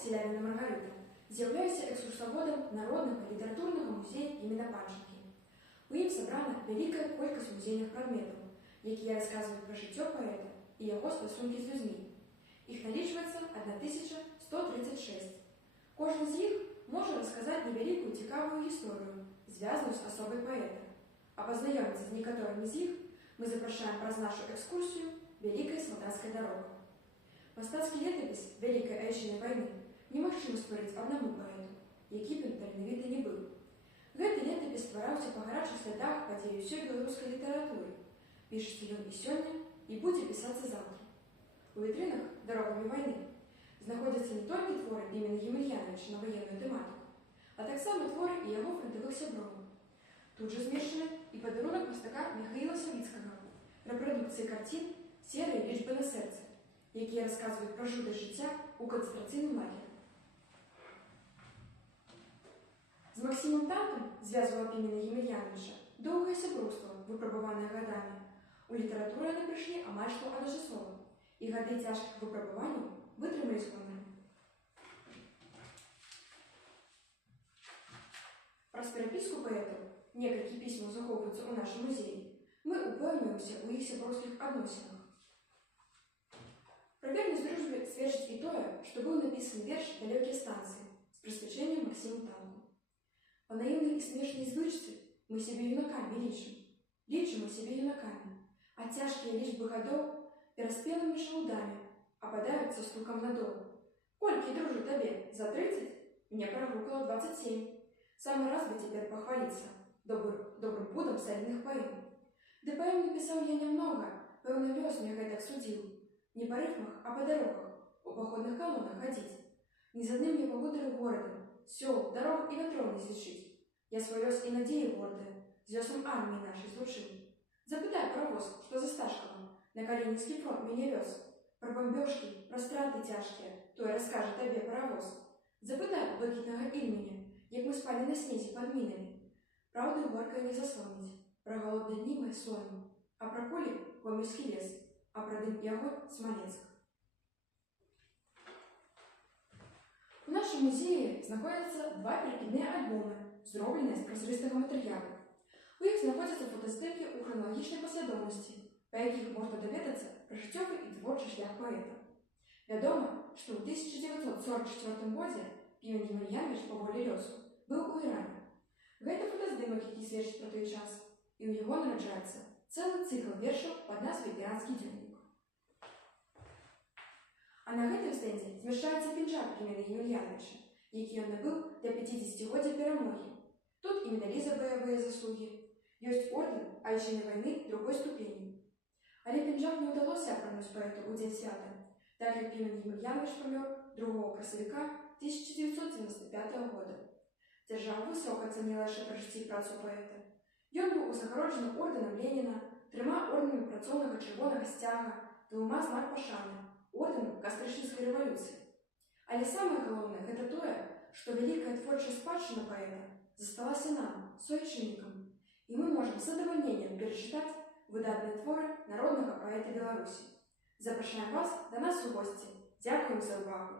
селянина Маргарита, з'являюся екскурсоводом Народного літературного музею імені Панченки. У ім сабрана велика колькасць музейных прадметаў, якія расказваюць пра жыццё паэта і яго стасункі з людзьмі. Іх налічваецца 1136. Кожны з іх можа расказаць невялікую цікавую гісторыю, звязаную з асобай паэта. А пазнаёміцца з некаторымі з іх мы запрашаем праз нашу экскурсію «Вялікая салдацкая дарога». Мастацкі летапіс Вялікай Айчыннай вайны немагчыма стварыць аднаму паэту, які б ён таленавіты не быў. Гэты летапіс ствараўся па гарачых слядах падзей усёй беларускай літаратуры. Пішацца ён і сёння, і будзе пісацца заўтра. У вітрынах «Дарогамі вайны» знаходзяцца не толькі творы імені Емельяновича на ваенную тэматыку, а таксама творы і яго фронтавых сяброў. Тут жа змешчаны і падарунак мастака Міхаіла Савіцкага, рэпрадукцыі карцін «Серыя лічбы на сэрцы», якія расказваюць пра жудасць жыцця ў канцэнтрацыйным лагеры. З Максімам Танкам звязвала імені Емельяновича доўгае сяброўства, выпрабаванае гадамі. У літаратуры яны прыйшлі амаль што адначасова, і гады цяжкіх выпрабаванняў вытрымалі складана. Праз перапіску паэтаў, некалькі пісьмаў захоўваюцца ў нашым музеі, мы упэўніваемся ў іх сяброўскіх адносінах. Пра вернасць дружбе сведчыць і тое, што быў напісаны верш «Далёкія станцыі» з прысвячэннем Максіму Танку. Па наіўнай і смешнай звычцы мы сябе юнакамі лічым мы сябе юнакамі, а цяжкія лічбы гадоў пераспелымі шалудамі ападаюць са стукам на дол. Колькі, дружа, табе? За 30? Мне прагукала 27. Самы раз бы цяпер пахваліцца добрым пудам сальных паэм. Ды паэм напісаў я нямнога, пэўна лёс мне гэтак судзіў. Не па рыфмах, а па дарогах, у паходных калонах хадзіць. Не з адным я пагутарыў горадам, сёл, дарог і вятроў не злічыць. Я свой лёс і надзеі гордыя з лёсам арміі нашай злучыў. Запытай паравоз, што за Сташкавым, на Калінінскі фронт мяне вёз. Пра бамбёжкі, пра страты цяжкія, той раскажа табе паравоз. Запытай у блакітнага ільменя, як мы спалі на снезе пад мінамі. Праўды горкая не заслоніць, пра голодныя дні мы сонім, а пра кулі гомельскі лес, а пра дым і агонь Смаленск. У нашым музеі знаходзяцца два перакідныя альбомы, зробленыя з празрыстага матэрыялу. У іх знаходзяцца фотаздымкі ў храналагічнай паслядоўнасці, па якіх можна даведацца пра жыццёвы і творчы шлях паэта. Вядома, што ў 1944 годзе Пімен Емельянович па волі лёсу быў у Іране. Гэта фотаздымак, які сведчыць пра той час, і ў яго нараджаецца цэлы цыкл вершаў пад назвай «Іранскі дзённік». А на гэтым стэндзе змяшчаецца пінжак імені Емельяновича, які ён набыў для 50-годдзя перамогі. Тут і медалі за баявыя заслугі, ёсць ордэн Айчыннай вайны другой ступені. Але пінжак не ўдалося апрануць паэту ў дзень свята, так як Пімен Емельянович памёр 2 красавіка 1995 года. Дзяржава высока ацаніла яшчэ пры жыцці працу паэта. Ён быў узагароджаны ордэнам Леніна, 3 ордэнамі працоўнага чырвонага сцяга, 2 знак пашаны, ордэнам кастрычніцкай рэвалюцыі. Але самае галоўнае гэта тое, што вялікая творчая спадчына паэта засталася нам, суайчыннікам, і мы можам з задавальненнем перачытаць выдатныя творы народнага паэта Беларусі. Запрашаем вас да нас у госці. Дзякуем за ўвагу!